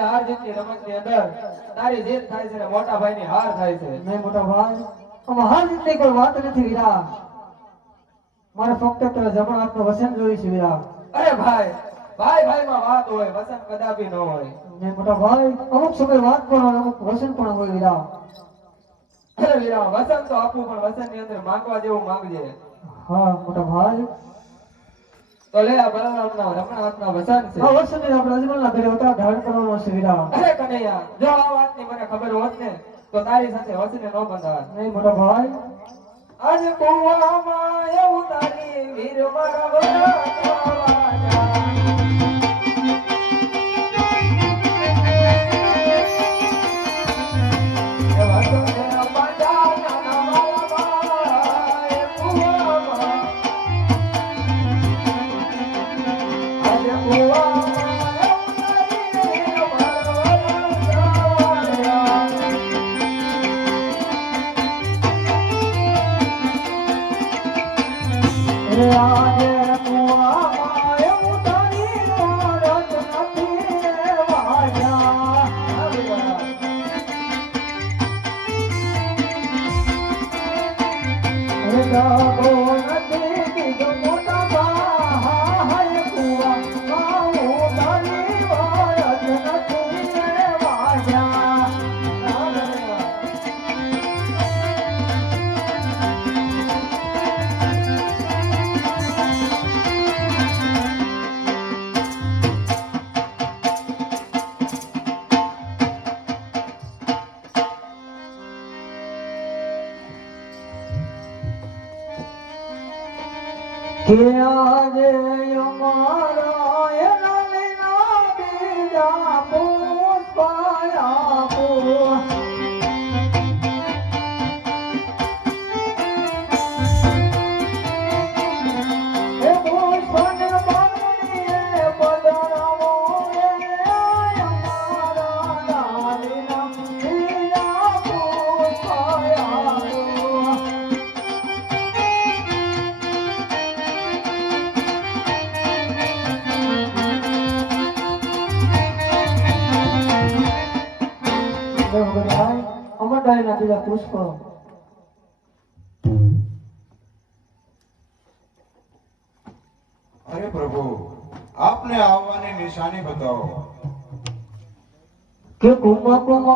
હાર જીતની રમતની અંદર તારી જીત થાય છે મોટા ભાઈની હાર થાય છે નહીં મોટા ભાઈ આમાં હાર જીતની કોઈ વાત નથી વીરા મારે ફક્ત તારા જમણા હાથનું વસન જોયું છે વીરા અરે ભાઈ ભાઈ ભાઈમાં વાત હોય વસન કદાપી ન હોય નહીં મોટા ભાઈ અમુક સમય વાત પણ હોય અમુક વસન પણ હોય વીરા અરે વીરા વસન તો આપવું પણ વસનની અંદર માંગવા જેવું માંગજે હા મોટા ભાઈ તો લે આ બલરામના રમણા હાથના વસન છે આ વસન ને આપણે અજમલના ઘરે ઉતાર ધારણ કરવાનો છે વીરા અરે કનૈયા જો આ વાતની મને ખબર હોત ને તો તારી સાથે વસને ન બંધાત નહીં મોટા ભાઈ આજ કુવામાં એવું તારી વીર મારા વરાવા કે આજે અમારા એના બીજા પુષ્પાયા પો પુષ્પ અરે પ્રભુ આપને આવવાની નિશાની બતાવો કે કુમા